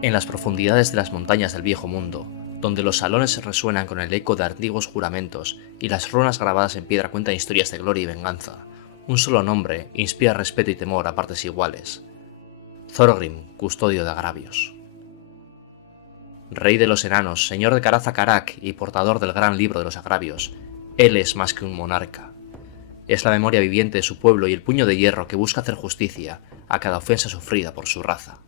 En las profundidades de las montañas del viejo mundo, donde los salones resuenan con el eco de antiguos juramentos y las runas grabadas en piedra cuentan historias de gloria y venganza, un solo nombre inspira respeto y temor a partes iguales: Thorgrim, custodio de agravios. Rey de los enanos, señor de Caraza-Karak y portador del gran libro de los agravios, él es más que un monarca. Es la memoria viviente de su pueblo y el puño de hierro que busca hacer justicia a cada ofensa sufrida por su raza.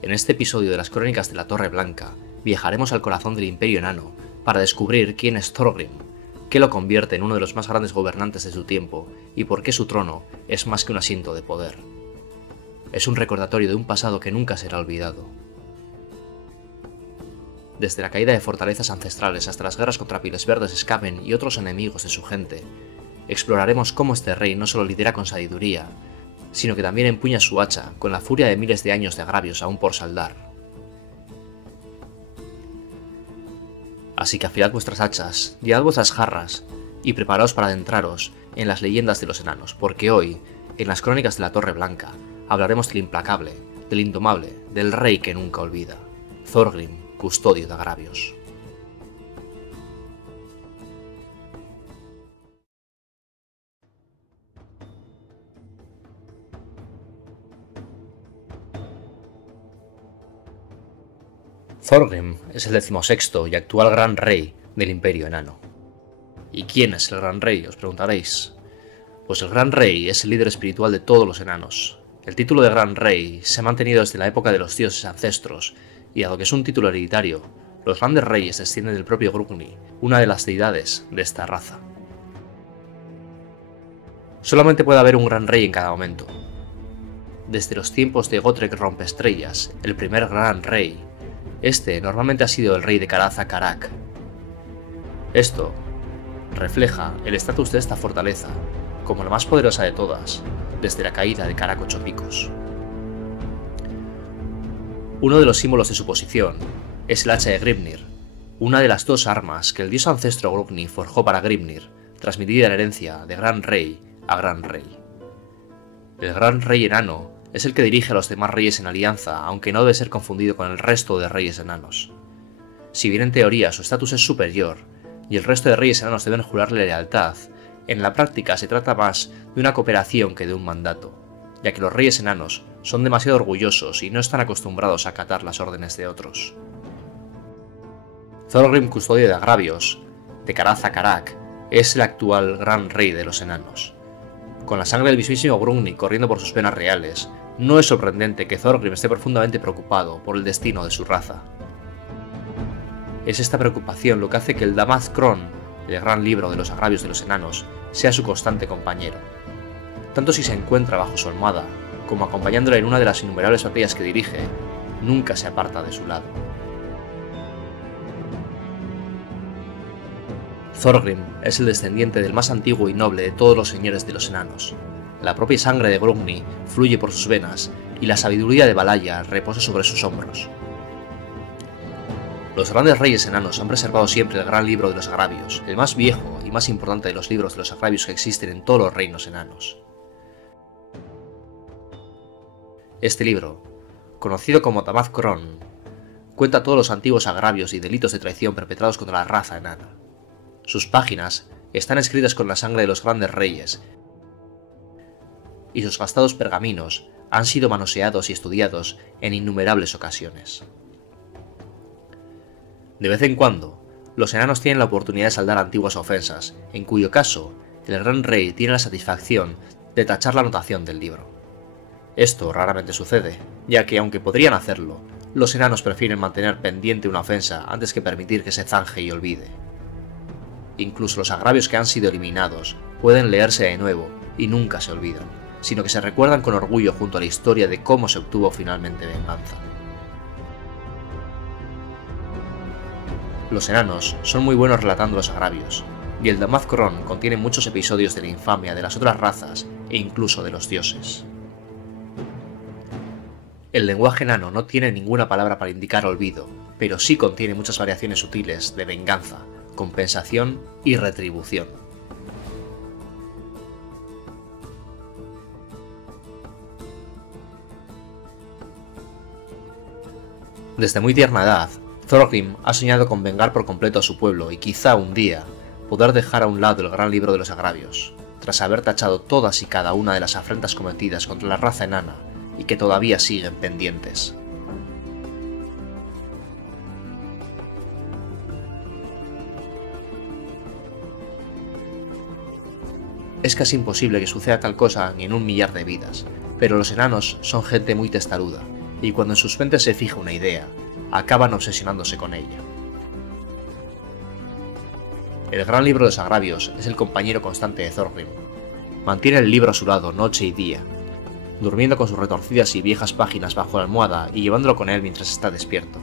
En este episodio de las Crónicas de la Torre Blanca, viajaremos al corazón del Imperio Enano para descubrir quién es Thorgrim, qué lo convierte en uno de los más grandes gobernantes de su tiempo y por qué su trono es más que un asiento de poder. Es un recordatorio de un pasado que nunca será olvidado. Desde la caída de fortalezas ancestrales hasta las guerras contra Pieles Verdes, Skaven y otros enemigos de su gente, exploraremos cómo este rey no solo lidera con sabiduría, sino que también empuña su hacha con la furia de miles de años de agravios aún por saldar. Así que afilad vuestras hachas, llevad vuestras jarras y preparaos para adentraros en las leyendas de los enanos, porque hoy, en las Crónicas de la Torre Blanca, hablaremos del implacable, del indomable, del rey que nunca olvida, Thorgrim, custodio de agravios. Thorgrim es el 16º y actual gran rey del Imperio Enano. ¿Y quién es el gran rey?, os preguntaréis. Pues el gran rey es el líder espiritual de todos los enanos. El título de gran rey se ha mantenido desde la época de los dioses ancestros, y dado que es un título hereditario, los grandes reyes descienden del propio Grungni, una de las deidades de esta raza. Solamente puede haber un gran rey en cada momento. Desde los tiempos de Gotrek Rompeestrellas, el primer gran rey, este normalmente ha sido el rey de Caraza-Karak. Esto refleja el estatus de esta fortaleza como la más poderosa de todas desde la caída de Karak Ocho Picos. Uno de los símbolos de su posición es el hacha de Grimnir, una de las dos armas que el dios ancestro Grungni forjó para Grimnir, transmitida en herencia de gran rey a gran rey. El gran rey enano es el que dirige a los demás reyes en alianza, aunque no debe ser confundido con el resto de reyes enanos. Si bien en teoría su estatus es superior, y el resto de reyes enanos deben jurarle lealtad, en la práctica se trata más de una cooperación que de un mandato, ya que los reyes enanos son demasiado orgullosos y no están acostumbrados a acatar las órdenes de otros. Thorgrim, custodio de agravios, de Caraza-Karak, es el actual gran rey de los enanos. Con la sangre del mismísimo Grungni corriendo por sus venas reales, no es sorprendente que Thorgrim esté profundamente preocupado por el destino de su raza. Es esta preocupación lo que hace que el Damath Kron, el gran libro de los agravios de los enanos, sea su constante compañero. Tanto si se encuentra bajo su almohada, como acompañándole en una de las innumerables batallas que dirige, nunca se aparta de su lado. Thorgrim es el descendiente del más antiguo y noble de todos los señores de los enanos. La propia sangre de Grungni fluye por sus venas y la sabiduría de Valhalla reposa sobre sus hombros. Los grandes reyes enanos han preservado siempre el gran libro de los agravios, el más viejo y más importante de los libros de los agravios que existen en todos los reinos enanos. Este libro, conocido como Damath Kron, cuenta todos los antiguos agravios y delitos de traición perpetrados contra la raza enana. Sus páginas están escritas con la sangre de los grandes reyes, y sus gastados pergaminos han sido manoseados y estudiados en innumerables ocasiones. De vez en cuando, los enanos tienen la oportunidad de saldar antiguas ofensas, en cuyo caso, el gran rey tiene la satisfacción de tachar la anotación del libro. Esto raramente sucede, ya que aunque podrían hacerlo, los enanos prefieren mantener pendiente una ofensa antes que permitir que se zanje y olvide. Incluso los agravios que han sido eliminados pueden leerse de nuevo y nunca se olvidan, sino que se recuerdan con orgullo junto a la historia de cómo se obtuvo finalmente venganza. Los enanos son muy buenos relatando los agravios, y el Damath Kron contiene muchos episodios de la infamia de las otras razas e incluso de los dioses. El lenguaje enano no tiene ninguna palabra para indicar olvido, pero sí contiene muchas variaciones sutiles de venganza, compensación y retribución. Desde muy tierna edad, Thorgrim ha soñado con vengar por completo a su pueblo y quizá un día poder dejar a un lado el gran libro de los agravios, tras haber tachado todas y cada una de las afrentas cometidas contra la raza enana y que todavía siguen pendientes. Es casi imposible que suceda tal cosa ni en 1.000.000 de vidas, pero los enanos son gente muy testaruda, y cuando en sus mentes se fija una idea, acaban obsesionándose con ella. El gran libro de los agravios es el compañero constante de Thorgrim. Mantiene el libro a su lado noche y día, durmiendo con sus retorcidas y viejas páginas bajo la almohada y llevándolo con él mientras está despierto.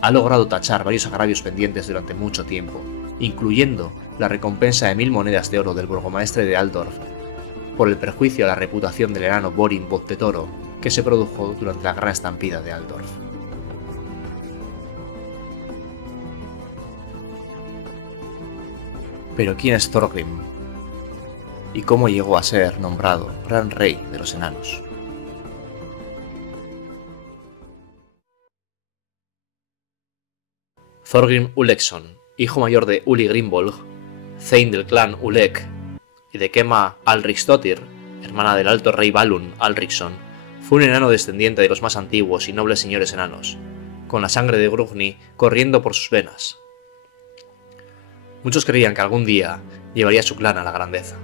Ha logrado tachar varios agravios pendientes durante mucho tiempo, incluyendo la recompensa de 1000 monedas de oro del burgomaestre de Altdorf por el perjuicio a la reputación del enano Borin Voz de Toro que se produjo durante la gran estampida de Altdorf. Pero ¿quién es Thorgrim? ¿Y cómo llegó a ser nombrado Gran Rey de los Enanos? Thorgrim Ullexson, hijo mayor de Uli Grimbolg, Thane del clan Ulek, y de Kema Alriksdottir, hermana del alto rey Balun Alriksson, fue un enano descendiente de los más antiguos y nobles señores enanos, con la sangre de Grungni corriendo por sus venas. Muchos creían que algún día llevaría su clan a la grandeza.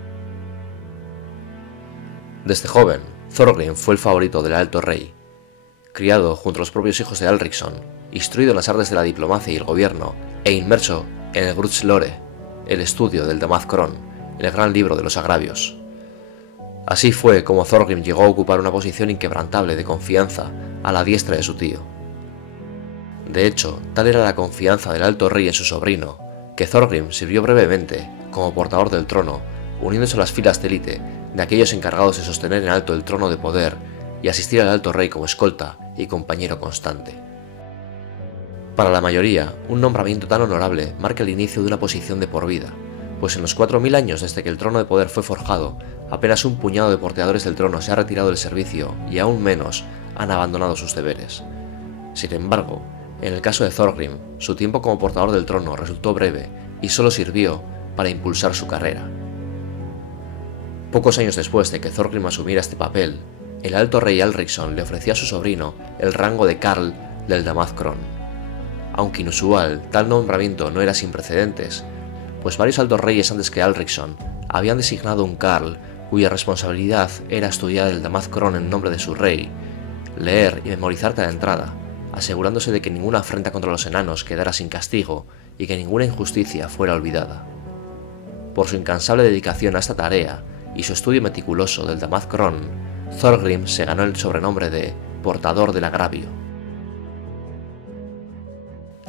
Desde joven, Thorgrim fue el favorito del alto rey. Criado junto a los propios hijos de Alriksson, instruido en las artes de la diplomacia y el gobierno, e inmerso en el Grutslore, el estudio del Damazkron, el gran libro de los agravios. Así fue como Thorgrim llegó a ocupar una posición inquebrantable de confianza a la diestra de su tío. De hecho, tal era la confianza del alto rey en su sobrino, que Thorgrim sirvió brevemente como portador del trono, uniéndose a las filas de élite de aquellos encargados de sostener en alto el trono de poder y asistir al alto rey como escolta y compañero constante. Para la mayoría, un nombramiento tan honorable marca el inicio de una posición de por vida, pues en los 4000 años desde que el trono de poder fue forjado, apenas un puñado de porteadores del trono se ha retirado del servicio y aún menos han abandonado sus deberes. Sin embargo, en el caso de Thorgrim, su tiempo como portador del trono resultó breve y solo sirvió para impulsar su carrera. Pocos años después de que Thorgrim asumiera este papel, el alto rey Alriksson le ofreció a su sobrino el rango de Jarl del Damazkron. Aunque inusual, tal nombramiento no era sin precedentes, pues varios altos reyes antes que Alriksson habían designado un Jarl cuya responsabilidad era estudiar el Damazkron en nombre de su rey, leer y memorizar cada entrada, asegurándose de que ninguna afrenta contra los enanos quedara sin castigo y que ninguna injusticia fuera olvidada. Por su incansable dedicación a esta tarea y su estudio meticuloso del Damazkron, Thorgrim se ganó el sobrenombre de Portador del Agravio.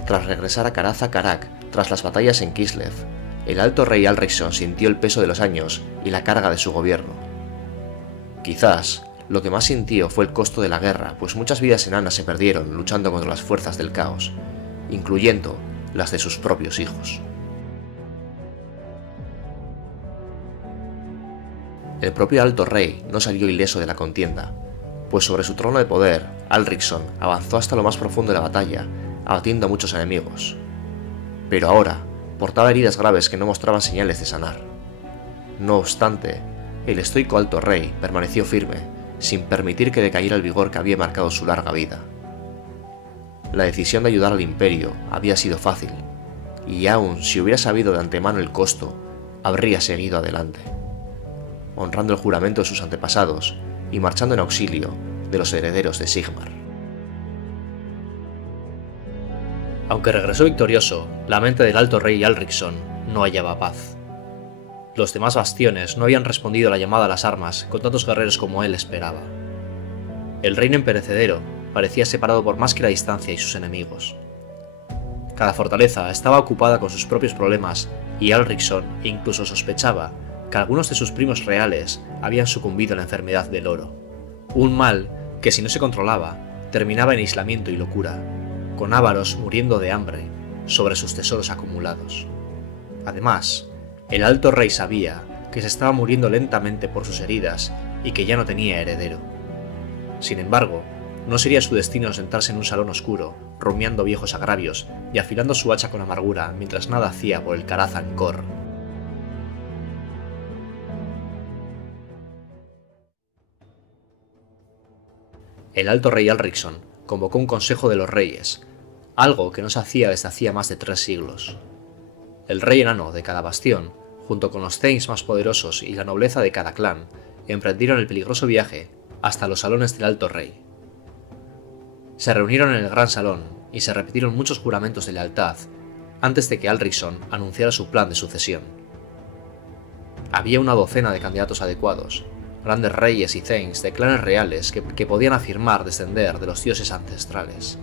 Tras regresar a Caraza-Karak tras las batallas en Kislev, el alto rey Alriksson sintió el peso de los años y la carga de su gobierno. Quizás lo que más sintió fue el costo de la guerra, pues muchas vidas enanas se perdieron luchando contra las fuerzas del caos, incluyendo las de sus propios hijos. El propio alto rey no salió ileso de la contienda, pues sobre su trono de poder, Alriksson avanzó hasta lo más profundo de la batalla, abatiendo a muchos enemigos. Pero ahora portaba heridas graves que no mostraban señales de sanar. No obstante, el estoico alto rey permaneció firme, sin permitir que decayera el vigor que había marcado su larga vida. La decisión de ayudar al imperio había sido fácil, y aun si hubiera sabido de antemano el costo, habría seguido adelante, honrando el juramento de sus antepasados y marchando en auxilio de los herederos de Sigmar. Aunque regresó victorioso, la mente del alto rey Alriksson no hallaba paz. Los demás bastiones no habían respondido a la llamada a las armas con tantos guerreros como él esperaba. El reino imperecedero parecía separado por más que la distancia y sus enemigos. Cada fortaleza estaba ocupada con sus propios problemas y Alriksson incluso sospechaba que algunos de sus primos reales habían sucumbido a la enfermedad del oro, un mal que si no se controlaba terminaba en aislamiento y locura, con ávaros muriendo de hambre sobre sus tesoros acumulados. Además, el alto rey sabía que se estaba muriendo lentamente por sus heridas y que ya no tenía heredero. Sin embargo, no sería su destino sentarse en un salón oscuro, rumiando viejos agravios y afilando su hacha con amargura mientras nada hacía por el Karazhan Kor. El alto rey Alricsson convocó un consejo de los reyes, algo que no se hacía desde hacía más de 3 siglos. El rey enano de cada bastión, junto con los thanes más poderosos y la nobleza de cada clan, emprendieron el peligroso viaje hasta los salones del alto rey. Se reunieron en el gran salón y se repitieron muchos juramentos de lealtad antes de que Alricsson anunciara su plan de sucesión. Había una docena de candidatos adecuados, grandes reyes y thanes de clanes reales que podían afirmar descender de los dioses ancestrales.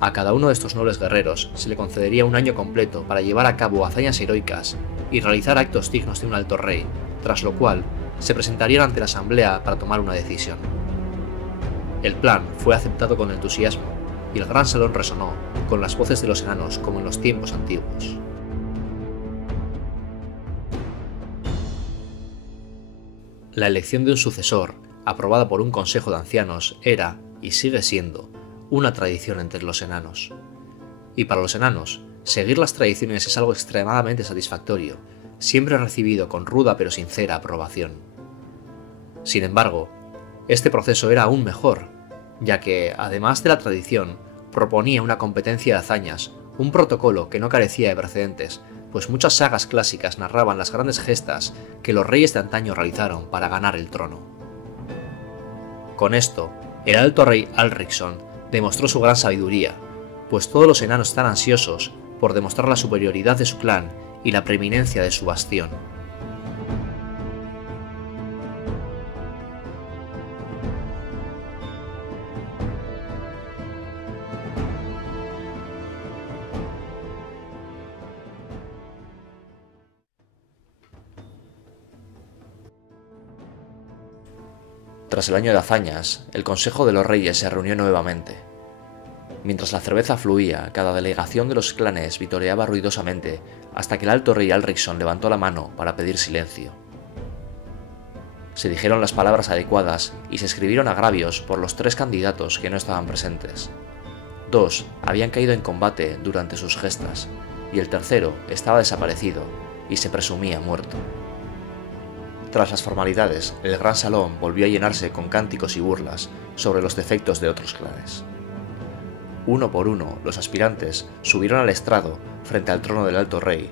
A cada uno de estos nobles guerreros se le concedería un año completo para llevar a cabo hazañas heroicas y realizar actos dignos de un alto rey, tras lo cual se presentarían ante la asamblea para tomar una decisión. El plan fue aceptado con entusiasmo y el gran salón resonó con las voces de los enanos como en los tiempos antiguos. La elección de un sucesor, aprobada por un consejo de ancianos, era, y sigue siendo, una tradición entre los enanos. Y para los enanos, seguir las tradiciones es algo extremadamente satisfactorio, siempre recibido con ruda pero sincera aprobación. Sin embargo, este proceso era aún mejor, ya que, además de la tradición, proponía una competencia de hazañas, un protocolo que no carecía de precedentes, pues muchas sagas clásicas narraban las grandes gestas que los reyes de antaño realizaron para ganar el trono. Con esto, el alto rey Alricsson demostró su gran sabiduría, pues todos los enanos están ansiosos por demostrar la superioridad de su clan y la preeminencia de su bastión. Tras el año de hazañas, el Consejo de los Reyes se reunió nuevamente. Mientras la cerveza fluía, cada delegación de los clanes vitoreaba ruidosamente hasta que el alto rey Alricsson levantó la mano para pedir silencio. Se dijeron las palabras adecuadas y se escribieron agravios por los 3 candidatos que no estaban presentes. 2 habían caído en combate durante sus gestas, y el tercero estaba desaparecido y se presumía muerto. Tras las formalidades, el gran salón volvió a llenarse con cánticos y burlas sobre los defectos de otros clanes. Uno por uno, los aspirantes subieron al estrado frente al trono del alto rey,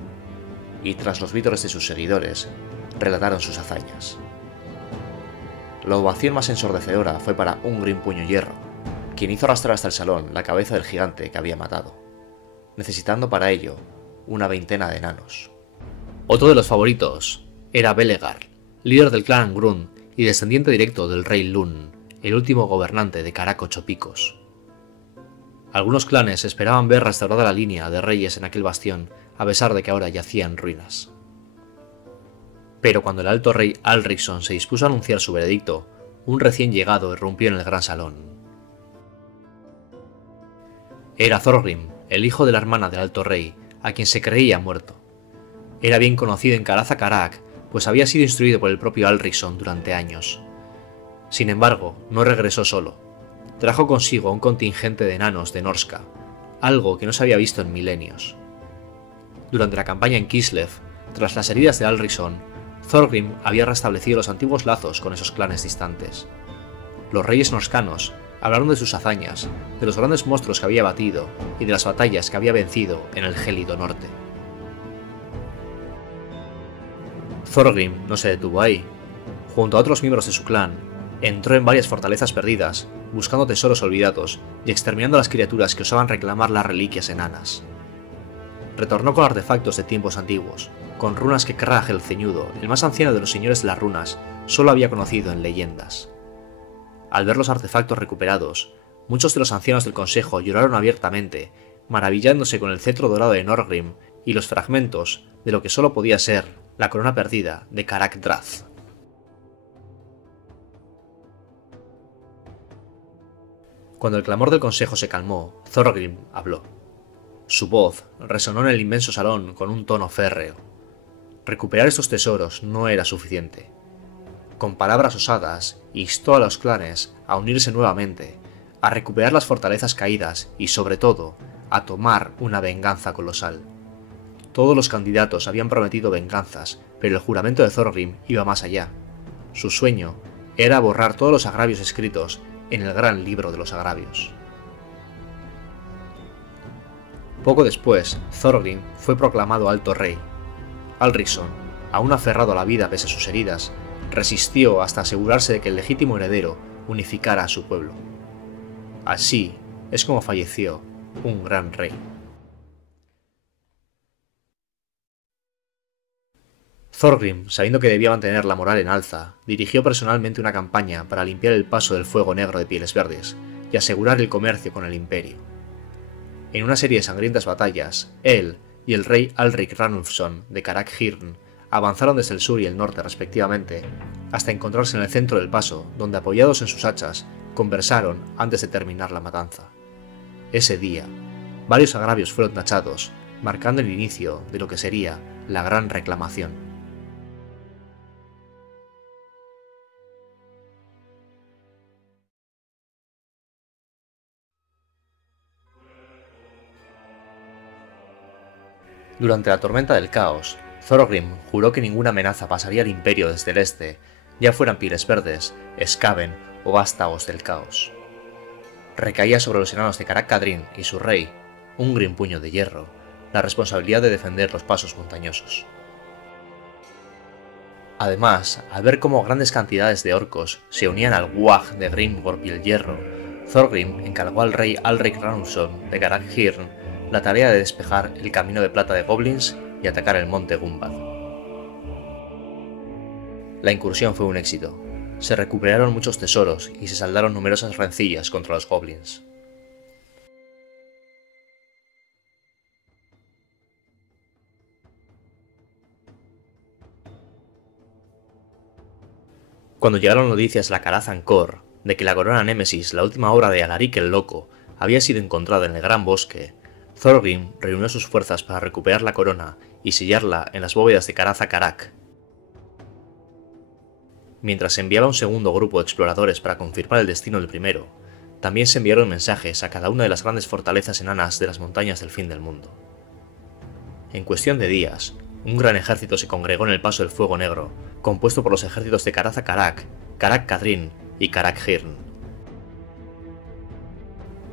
y tras los vítores de sus seguidores, relataron sus hazañas. La ovación más ensordecedora fue para Ungrim Puño Hierro, quien hizo arrastrar hasta el salón la cabeza del gigante que había matado, necesitando para ello una veintena de enanos. Otro de los favoritos era Belegar, líder del clan Grund y descendiente directo del rey Lun, el último gobernante de Karak Ocho Picos. Algunos clanes esperaban ver restaurada la línea de reyes en aquel bastión, a pesar de que ahora yacía en ruinas. Pero cuando el alto rey Alricsson se dispuso a anunciar su veredicto, un recién llegado irrumpió en el gran salón. Era Thorgrim, el hijo de la hermana del alto rey, a quien se creía muerto. Era bien conocido en Caraza Karak, pues había sido instruido por el propio Alricsson durante años. Sin embargo, no regresó solo. Trajo consigo un contingente de enanos de Norska, algo que no se había visto en milenios. Durante la campaña en Kislev, tras las heridas de Alricsson, Thorgrim había restablecido los antiguos lazos con esos clanes distantes. Los reyes norskanos hablaron de sus hazañas, de los grandes monstruos que había batido y de las batallas que había vencido en el gélido norte. Thorgrim no se detuvo ahí. Junto a otros miembros de su clan, entró en varias fortalezas perdidas, buscando tesoros olvidados y exterminando a las criaturas que osaban reclamar las reliquias enanas. Retornó con artefactos de tiempos antiguos, con runas que Krag el Ceñudo, el más anciano de los señores de las runas, solo había conocido en leyendas. Al ver los artefactos recuperados, muchos de los ancianos del consejo lloraron abiertamente, maravillándose con el cetro dorado de Norgrim y los fragmentos de lo que solo podía ser la corona perdida de Karak Draz. Cuando el clamor del consejo se calmó, Thorgrim habló. Su voz resonó en el inmenso salón con un tono férreo. Recuperar estos tesoros no era suficiente. Con palabras osadas, instó a los clanes a unirse nuevamente, a recuperar las fortalezas caídas y, sobre todo, a tomar una venganza colosal. Todos los candidatos habían prometido venganzas, pero el juramento de Thorgrim iba más allá. Su sueño era borrar todos los agravios escritos en el gran libro de los agravios. Poco después, Thorgrim fue proclamado Alto Rey. Alriksson, aún aferrado a la vida pese a sus heridas, resistió hasta asegurarse de que el legítimo heredero unificara a su pueblo. Así es como falleció un gran rey. Thorgrim, sabiendo que debía mantener la moral en alza, dirigió personalmente una campaña para limpiar el paso del fuego negro de Pieles Verdes y asegurar el comercio con el imperio. En una serie de sangrientas batallas, él y el rey Alrik Ranulfsson de Karak-Hirn avanzaron desde el sur y el norte respectivamente, hasta encontrarse en el centro del paso, donde apoyados en sus hachas, conversaron antes de terminar la matanza. Ese día, varios agravios fueron tachados, marcando el inicio de lo que sería la Gran Reclamación. Durante la tormenta del caos, Thorgrim juró que ninguna amenaza pasaría al imperio desde el este, ya fueran Pieles Verdes, Skaven o vástagos del caos. Recaía sobre los enanos de Karak-Kadrin y su rey, un Grim Puño de Hierro, la responsabilidad de defender los pasos montañosos. Además, al ver cómo grandes cantidades de orcos se unían al Wag de Grimgor el Hierro, Thorgrim encargó al rey Alrik Ranulfsson de Karak-Hirn la tarea de despejar el camino de plata de goblins y atacar el monte Gumbad. La incursión fue un éxito. Se recuperaron muchos tesoros y se saldaron numerosas rencillas contra los goblins. Cuando llegaron noticias a la Karazhan Kor de que la corona Némesis, la última obra de Alaric el Loco, había sido encontrada en el Gran Bosque, Thorgrim reunió sus fuerzas para recuperar la corona y sellarla en las bóvedas de Karaza-Karak. Mientras se enviaba un segundo grupo de exploradores para confirmar el destino del primero, también se enviaron mensajes a cada una de las grandes fortalezas enanas de las montañas del fin del mundo. En cuestión de días, un gran ejército se congregó en el Paso del Fuego Negro, compuesto por los ejércitos de Karaza-Karak, Karak-Kadrin y Karak-Hirn.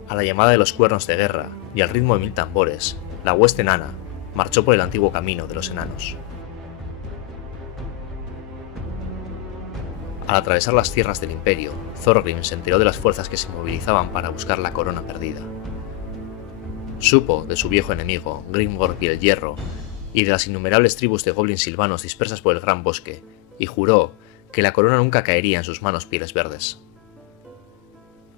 A la llamada de los cuernos de guerra y al ritmo de 1000 tambores, la hueste enana marchó por el antiguo camino de los enanos. Al atravesar las tierras del imperio, Thorgrim se enteró de las fuerzas que se movilizaban para buscar la corona perdida. Supo de su viejo enemigo, Grimgor el Hierro, y de las innumerables tribus de goblins silvanos dispersas por el gran bosque, y juró que la corona nunca caería en sus manos Pieles Verdes.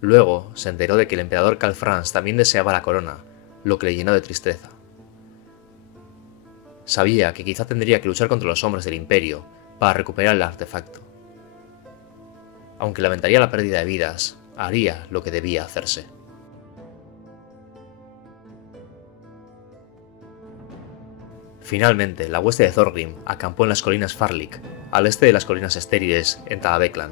Luego se enteró de que el emperador Karl Franz también deseaba la corona, lo que le llenó de tristeza. Sabía que quizá tendría que luchar contra los hombres del imperio para recuperar el artefacto. Aunque lamentaría la pérdida de vidas, haría lo que debía hacerse. Finalmente, la hueste de Thorgrim acampó en las colinas Farlik, al este de las colinas estériles en Taabeklan.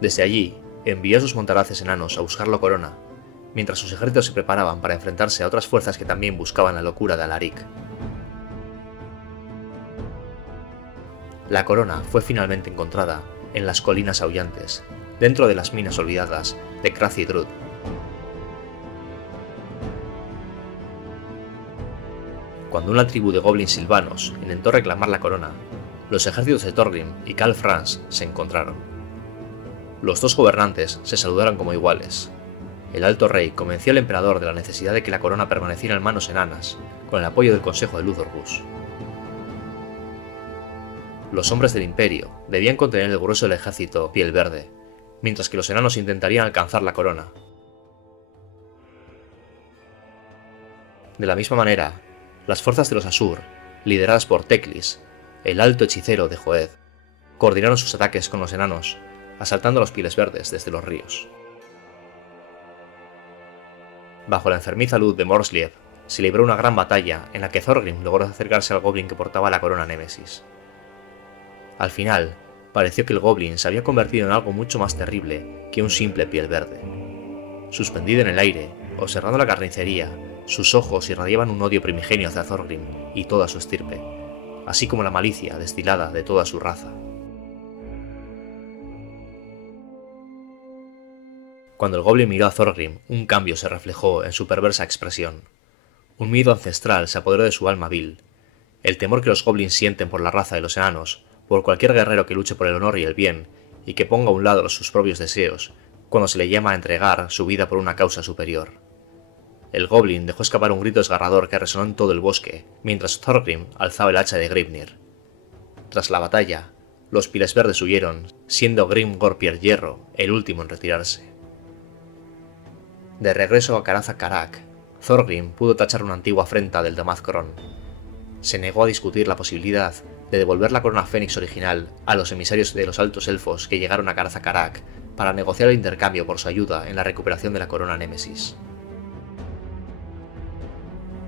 Desde allí, envió a sus montaraces enanos a buscar la corona, mientras sus ejércitos se preparaban para enfrentarse a otras fuerzas que también buscaban la locura de Alaric. La corona fue finalmente encontrada en las colinas aullantes, dentro de las minas olvidadas de Krathidrud. Cuando una tribu de goblins silvanos intentó reclamar la corona, los ejércitos de Thorgrim y Karl Franz se encontraron. Los dos gobernantes se saludaron como iguales. El Alto Rey convenció al emperador de la necesidad de que la corona permaneciera en manos enanas, con el apoyo del Consejo de Luthorgus. Los hombres del imperio debían contener el grueso del ejército Piel Verde, mientras que los enanos intentarían alcanzar la corona. De la misma manera, las fuerzas de los Asur, lideradas por Teclis, el alto hechicero de Joed, coordinaron sus ataques con los enanos, asaltando a los Pieles Verdes desde los ríos. Bajo la enfermiza luz de Morsliev, se libró una gran batalla en la que Thorgrim logró acercarse al goblin que portaba la corona Némesis. Al final, pareció que el goblin se había convertido en algo mucho más terrible que un simple piel verde. Suspendido en el aire, observando la carnicería, sus ojos irradiaban un odio primigenio hacia Thorgrim y toda su estirpe, así como la malicia destilada de toda su raza. Cuando el goblin miró a Thorgrim, un cambio se reflejó en su perversa expresión. Un miedo ancestral se apoderó de su alma vil. El temor que los goblins sienten por la raza de los enanos, por cualquier guerrero que luche por el honor y el bien, y que ponga a un lado sus propios deseos, cuando se le llama a entregar su vida por una causa superior. El goblin dejó escapar un grito desgarrador que resonó en todo el bosque, mientras Thorgrim alzaba el hacha de Grimnir. Tras la batalla, los Piles Verdes huyeron, siendo Grimgorpir Hierro el último en retirarse. De regreso a Caraza-Carak, Thorgrim pudo tachar una antigua afrenta del Damazcron. Se negó a discutir la posibilidad de devolver la corona fénix original a los emisarios de los altos elfos que llegaron a Caraza-Carak para negociar el intercambio por su ayuda en la recuperación de la corona Némesis.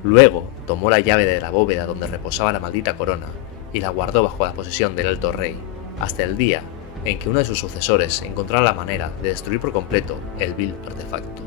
Luego tomó la llave de la bóveda donde reposaba la maldita corona y la guardó bajo la posesión del Alto Rey, hasta el día en que uno de sus sucesores encontrara la manera de destruir por completo el vil artefacto.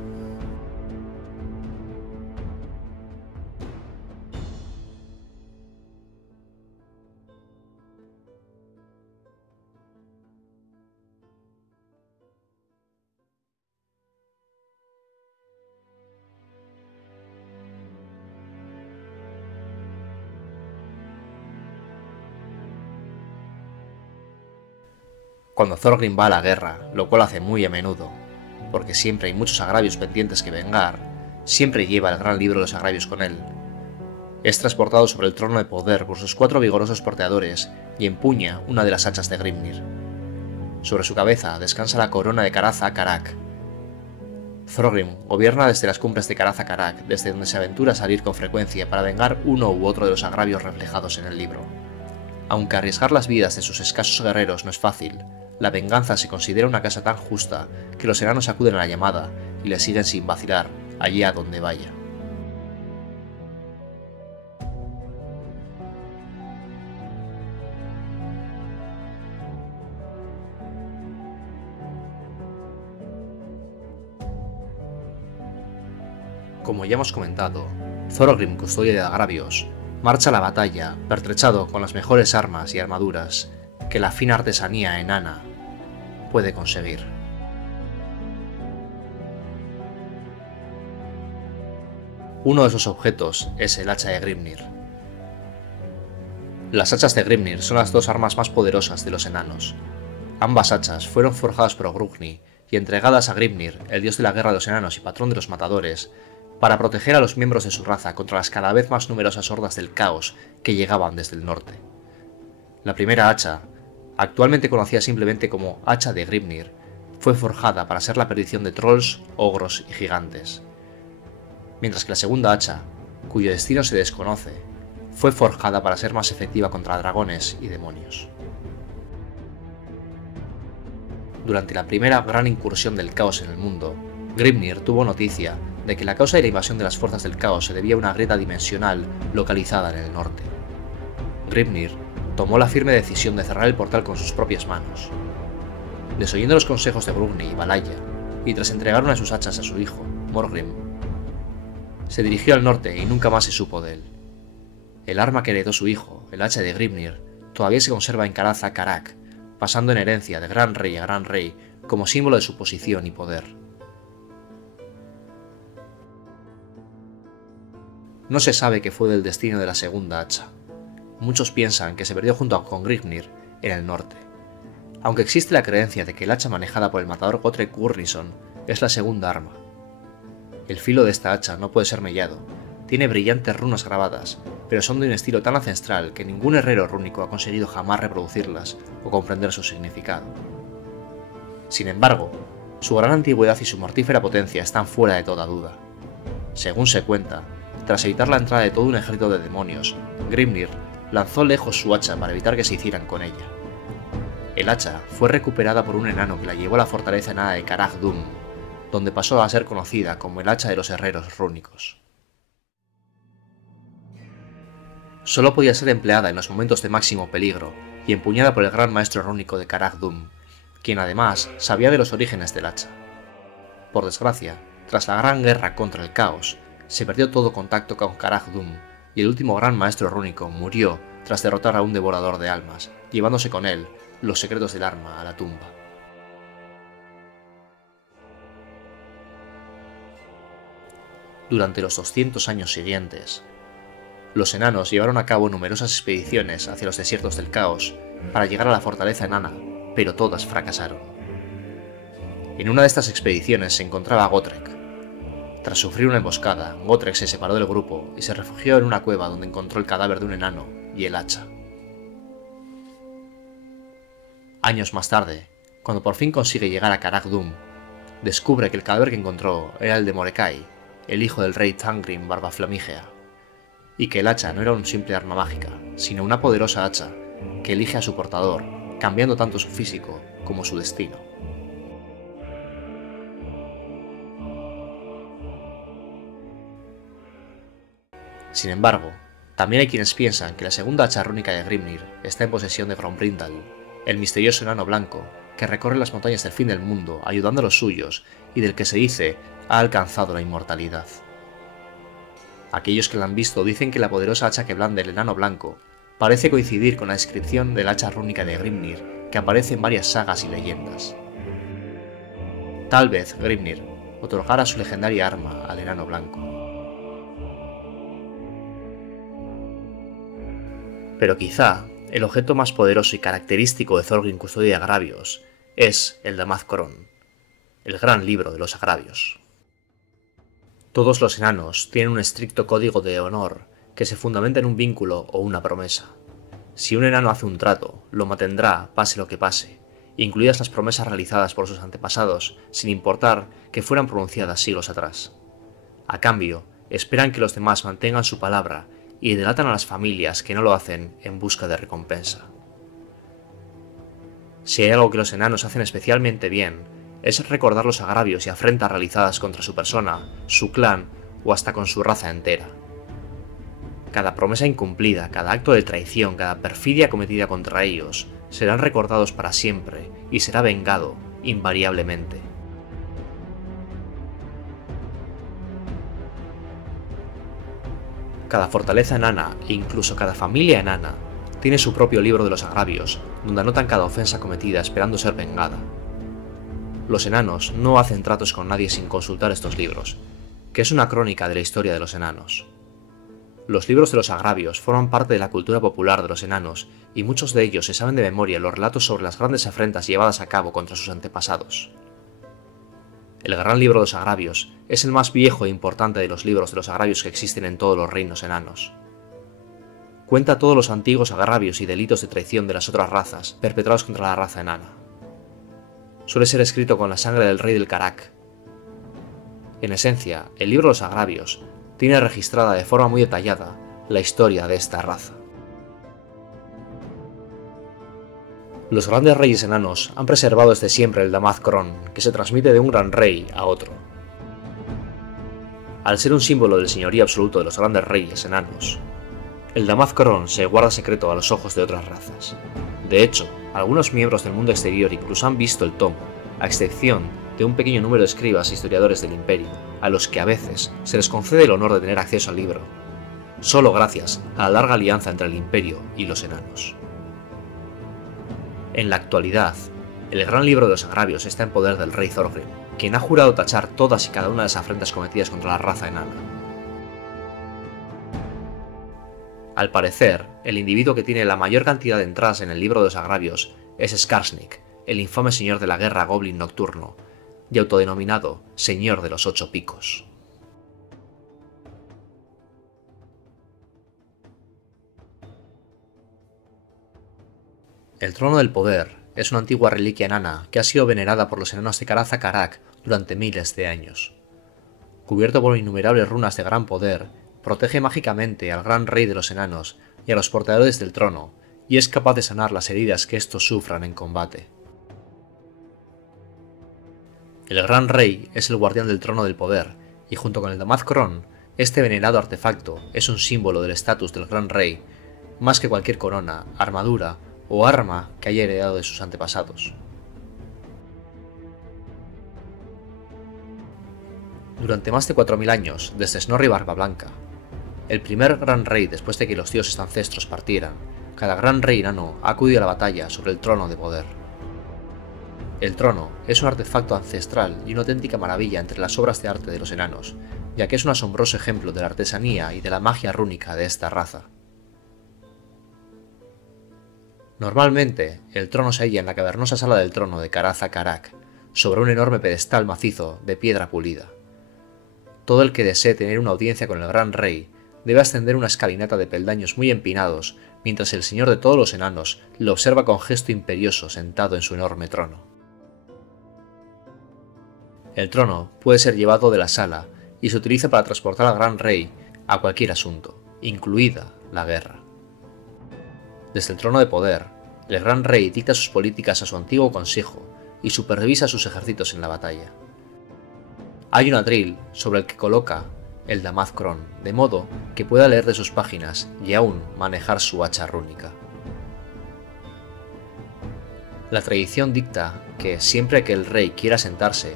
Cuando Thorgrim va a la guerra, lo cual hace muy a menudo, porque siempre hay muchos agravios pendientes que vengar, siempre lleva el gran libro de los agravios con él. Es transportado sobre el trono de poder por sus 4 vigorosos porteadores y empuña una de las hachas de Grimnir. Sobre su cabeza descansa la corona de Caraza-Carak. Thorgrim gobierna desde las cumbres de Caraza-Carak, desde donde se aventura a salir con frecuencia para vengar uno u otro de los agravios reflejados en el libro. Aunque arriesgar las vidas de sus escasos guerreros no es fácil, la venganza se considera una causa tan justa que los enanos acuden a la llamada y le siguen sin vacilar, allí a donde vaya. Como ya hemos comentado, Thorgrim, custodio de agravios, marcha a la batalla pertrechado con las mejores armas y armaduras que la fina artesanía enana puede conseguir. Uno de esos objetos es el hacha de Grimnir. Las hachas de Grimnir son las 2 armas más poderosas de los enanos. Ambas hachas fueron forjadas por Grungni y entregadas a Grimnir, el dios de la guerra de los enanos y patrón de los matadores, para proteger a los miembros de su raza contra las cada vez más numerosas hordas del caos que llegaban desde el norte. La primera hacha, actualmente conocida simplemente como hacha de Grimnir, fue forjada para ser la perdición de trolls, ogros y gigantes, mientras que la segunda hacha, cuyo destino se desconoce, fue forjada para ser más efectiva contra dragones y demonios. Durante la primera gran incursión del caos en el mundo, Grimnir tuvo noticia de que la causa de la invasión de las fuerzas del caos se debía a una grieta dimensional localizada en el norte. Grimnir tomó la firme decisión de cerrar el portal con sus propias manos. Desoyendo los consejos de Grungni y Valaya, y tras entregar una de sus hachas a su hijo, Morgrim, se dirigió al norte y nunca más se supo de él. El arma que heredó su hijo, el hacha de Grimnir, todavía se conserva en Caraza-Carak, pasando en herencia de gran rey a gran rey como símbolo de su posición y poder. No se sabe qué fue del destino de la segunda hacha. Muchos piensan que se perdió junto con Grimnir en el norte, aunque existe la creencia de que el hacha manejada por el matador Gotrek Gurnisson es la segunda arma. El filo de esta hacha no puede ser mellado, tiene brillantes runas grabadas, pero son de un estilo tan ancestral que ningún herrero rúnico ha conseguido jamás reproducirlas o comprender su significado. Sin embargo, su gran antigüedad y su mortífera potencia están fuera de toda duda. Según se cuenta, tras evitar la entrada de todo un ejército de demonios, Grimnir lanzó lejos su hacha para evitar que se hicieran con ella. El hacha fue recuperada por un enano que la llevó a la fortaleza enana de Caragh-Dûm, donde pasó a ser conocida como el hacha de los herreros rúnicos. Solo podía ser empleada en los momentos de máximo peligro y empuñada por el gran maestro rúnico de Carag Dûm, quien además sabía de los orígenes del hacha. Por desgracia, tras la gran guerra contra el caos, se perdió todo contacto con Carag Dûm y el último gran maestro rúnico murió tras derrotar a un devorador de almas, llevándose con él los secretos del arma a la tumba. Durante los 200 años siguientes, los enanos llevaron a cabo numerosas expediciones hacia los desiertos del caos para llegar a la fortaleza enana, pero todas fracasaron. En una de estas expediciones se encontraba Gotrek. Tras sufrir una emboscada, Gotrek se separó del grupo y se refugió en una cueva donde encontró el cadáver de un enano y el hacha. Años más tarde, cuando por fin consigue llegar a Carag Dûm, descubre que el cadáver que encontró era el de Mordecai, el hijo del rey Thangrim Barba Flamígea, y que el hacha no era un simple arma mágica, sino una poderosa hacha que elige a su portador, cambiando tanto su físico como su destino. Sin embargo, también hay quienes piensan que la segunda hacha rúnica de Grimnir está en posesión de Grombrindal, el misterioso enano blanco que recorre las montañas del fin del mundo ayudando a los suyos y del que se dice ha alcanzado la inmortalidad. Aquellos que la han visto dicen que la poderosa hacha que blande el enano blanco parece coincidir con la descripción del hacha rúnica de Grimnir que aparece en varias sagas y leyendas. Tal vez Grimnir otorgara su legendaria arma al enano blanco. Pero quizá el objeto más poderoso y característico de Thorgrim Custodio de Agravios es el Damazcoron, el gran libro de los agravios. Todos los enanos tienen un estricto código de honor que se fundamenta en un vínculo o una promesa. Si un enano hace un trato, lo mantendrá pase lo que pase, incluidas las promesas realizadas por sus antepasados, sin importar que fueran pronunciadas siglos atrás. A cambio, esperan que los demás mantengan su palabra y delatan a las familias que no lo hacen en busca de recompensa. Si hay algo que los enanos hacen especialmente bien, es recordar los agravios y afrentas realizadas contra su persona, su clan o hasta con su raza entera. Cada promesa incumplida, cada acto de traición, cada perfidia cometida contra ellos, serán recordados para siempre y será vengado invariablemente. Cada fortaleza enana e incluso cada familia enana tiene su propio libro de los agravios, donde anotan cada ofensa cometida esperando ser vengada. Los enanos no hacen tratos con nadie sin consultar estos libros, que es una crónica de la historia de los enanos. Los libros de los agravios forman parte de la cultura popular de los enanos y muchos de ellos se saben de memoria los relatos sobre las grandes afrentas llevadas a cabo contra sus antepasados. El gran libro de los agravios es el más viejo e importante de los libros de los agravios que existen en todos los reinos enanos. Cuenta todos los antiguos agravios y delitos de traición de las otras razas perpetrados contra la raza enana. Suele ser escrito con la sangre del rey del Karak. En esencia, el libro de los agravios tiene registrada de forma muy detallada la historia de esta raza. Los grandes reyes enanos han preservado desde siempre el Damazcoron, que se transmite de un gran rey a otro. Al ser un símbolo del señorío absoluto de los grandes reyes enanos, el Damazcoron se guarda secreto a los ojos de otras razas. De hecho, algunos miembros del mundo exterior incluso han visto el tomo, a excepción de un pequeño número de escribas e historiadores del imperio, a los que a veces se les concede el honor de tener acceso al libro, solo gracias a la larga alianza entre el imperio y los enanos. En la actualidad, el gran libro de los agravios está en poder del rey Thorgrim, quien ha jurado tachar todas y cada una de las afrentas cometidas contra la raza enana. Al parecer, el individuo que tiene la mayor cantidad de entradas en el libro de los agravios es Skarsnik, el infame señor de la guerra goblin nocturno, y autodenominado Señor de los Ocho Picos. El Trono del Poder es una antigua reliquia enana que ha sido venerada por los enanos de Karaza Karak durante miles de años. Cubierto por innumerables runas de gran poder, protege mágicamente al gran rey de los enanos y a los portadores del trono, y es capaz de sanar las heridas que estos sufran en combate. El gran rey es el guardián del trono del poder, y junto con el Damazcoron, este venerado artefacto es un símbolo del estatus del gran rey, más que cualquier corona, armadura o arma que haya heredado de sus antepasados. Durante más de 4000 años, desde Snorri Barbablanca, el primer gran rey después de que los dioses ancestros partieran, cada gran rey enano ha acudido a la batalla sobre el trono de poder. El trono es un artefacto ancestral y una auténtica maravilla entre las obras de arte de los enanos, ya que es un asombroso ejemplo de la artesanía y de la magia rúnica de esta raza. Normalmente, el trono se halla en la cavernosa sala del trono de Karaz-Karak, sobre un enorme pedestal macizo de piedra pulida. Todo el que desee tener una audiencia con el gran rey debe ascender una escalinata de peldaños muy empinados, mientras el señor de todos los enanos lo observa con gesto imperioso sentado en su enorme trono. El trono puede ser llevado de la sala y se utiliza para transportar al gran rey a cualquier asunto, incluida la guerra. Desde el trono de poder, el gran rey dicta sus políticas a su antiguo consejo y supervisa sus ejércitos en la batalla. Hay un atril sobre el que coloca el Damaz Kron, de modo que pueda leer de sus páginas y aún manejar su hacha rúnica. La tradición dicta que siempre que el rey quiera sentarse,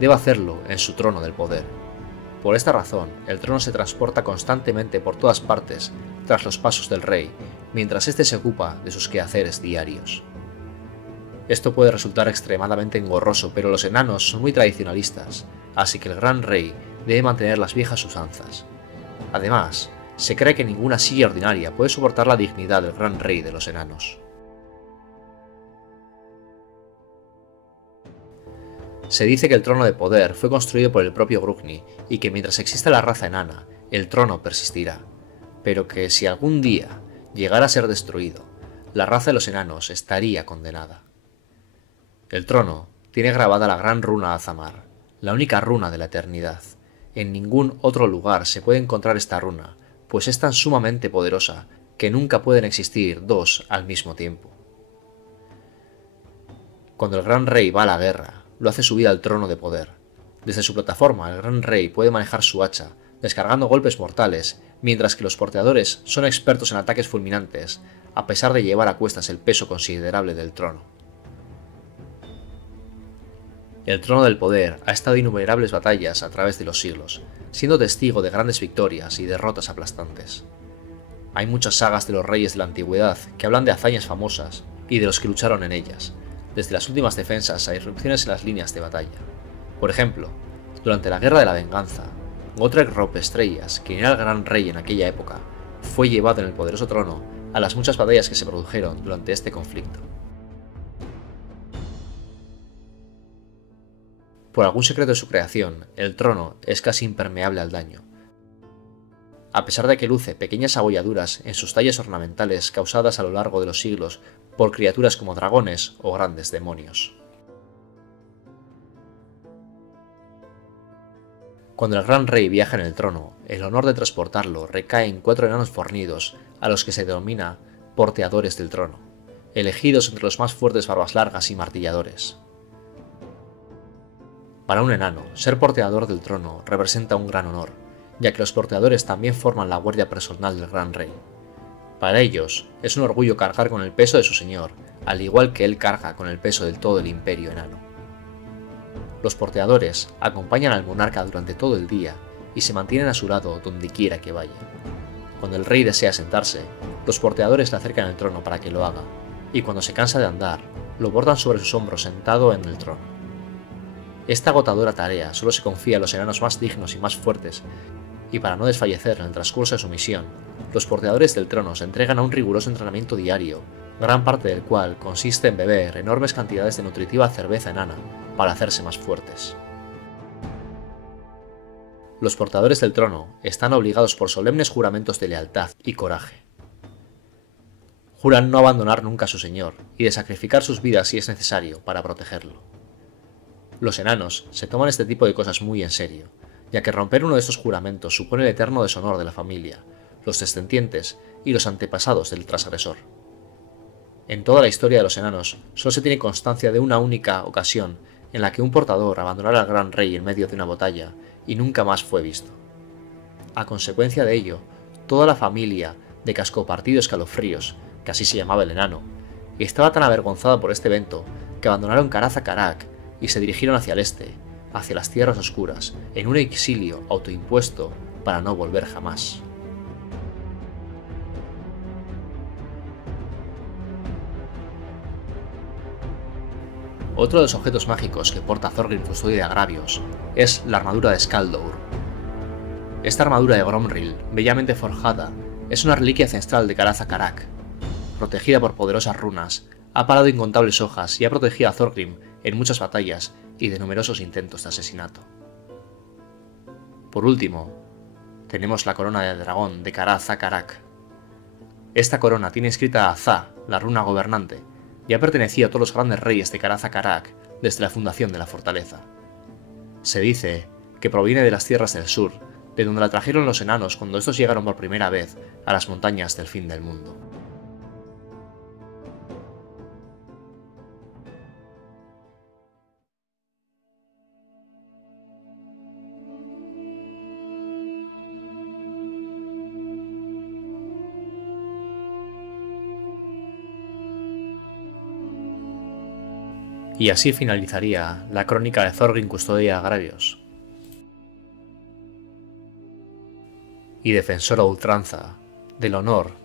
debe hacerlo en su trono del poder. Por esta razón, el trono se transporta constantemente por todas partes tras los pasos del rey, mientras éste se ocupa de sus quehaceres diarios. Esto puede resultar extremadamente engorroso, pero los enanos son muy tradicionalistas, así que el gran rey debe mantener las viejas usanzas. Además, se cree que ninguna silla ordinaria puede soportar la dignidad del gran rey de los enanos. Se dice que el trono de poder fue construido por el propio Grugni y que mientras exista la raza enana, el trono persistirá, pero que si algún día llegara a ser destruido, la raza de los enanos estaría condenada. El trono tiene grabada la gran runa Azamar, la única runa de la eternidad. En ningún otro lugar se puede encontrar esta runa, pues es tan sumamente poderosa que nunca pueden existir dos al mismo tiempo. Cuando el gran rey va a la guerra, lo hace subir al trono de poder. Desde su plataforma, el gran rey puede manejar su hacha, descargando golpes mortales, mientras que los porteadores son expertos en ataques fulminantes, a pesar de llevar a cuestas el peso considerable del trono. El trono del poder ha estado en innumerables batallas a través de los siglos, siendo testigo de grandes victorias y derrotas aplastantes. Hay muchas sagas de los reyes de la antigüedad que hablan de hazañas famosas y de los que lucharon en ellas, desde las últimas defensas a irrupciones en las líneas de batalla. Por ejemplo, durante la Guerra de la Venganza, Gothrek Rop Estrellas, quien era el gran rey en aquella época, fue llevado en el poderoso trono a las muchas batallas que se produjeron durante este conflicto. Por algún secreto de su creación, el trono es casi impermeable al daño, a pesar de que luce pequeñas abolladuras en sus tallas ornamentales causadas a lo largo de los siglos por criaturas como dragones o grandes demonios. Cuando el gran rey viaja en el trono, el honor de transportarlo recae en 4 enanos fornidos a los que se denomina porteadores del trono, elegidos entre los más fuertes barbas largas y martilladores. Para un enano, ser porteador del trono representa un gran honor, ya que los porteadores también forman la guardia personal del gran rey. Para ellos, es un orgullo cargar con el peso de su señor, al igual que él carga con el peso de todo el imperio enano. Los porteadores acompañan al monarca durante todo el día y se mantienen a su lado donde quiera que vaya. Cuando el rey desea sentarse, los porteadores le acercan el trono para que lo haga, y cuando se cansa de andar, lo bordan sobre sus hombros sentado en el trono. Esta agotadora tarea solo se confía a los enanos más dignos y más fuertes, y para no desfallecer en el transcurso de su misión, los porteadores del trono se entregan a un riguroso entrenamiento diario, gran parte del cual consiste en beber enormes cantidades de nutritiva cerveza enana para hacerse más fuertes. Los portadores del trono están obligados por solemnes juramentos de lealtad y coraje. Juran no abandonar nunca a su señor y de sacrificar sus vidas si es necesario para protegerlo. Los enanos se toman este tipo de cosas muy en serio, ya que romper uno de estos juramentos supone el eterno deshonor de la familia, los descendientes y los antepasados del transgresor. En toda la historia de los enanos solo se tiene constancia de una única ocasión en la que un portador abandonara al gran rey en medio de una batalla y nunca más fue visto. A consecuencia de ello, toda la familia de Cascopartido Escalofríos, que así se llamaba el enano, y estaba tan avergonzado por este evento que abandonaron Caraz-Akarak y se dirigieron hacia el este, hacia las tierras oscuras, en un exilio autoimpuesto para no volver jamás. Otro de los objetos mágicos que porta Thorgrim Custodio de Agravios es la armadura de Skaldor. Esta armadura de Gromril, bellamente forjada, es una reliquia ancestral de Caraz-Akarak. Protegida por poderosas runas, ha parado incontables hojas y ha protegido a Thorgrim en muchas batallas y de numerosos intentos de asesinato. Por último, tenemos la corona de dragón de Caraz-Akarak. Esta corona tiene inscrita a Za, la runa gobernante, y ha pertenecido a todos los grandes reyes de Caraz-Akarak desde la fundación de la fortaleza. Se dice que proviene de las tierras del sur, de donde la trajeron los enanos cuando estos llegaron por primera vez a las montañas del fin del mundo. Y así finalizaría la crónica de Thorgrim Custodio de Agravios. Y defensor a ultranza del honor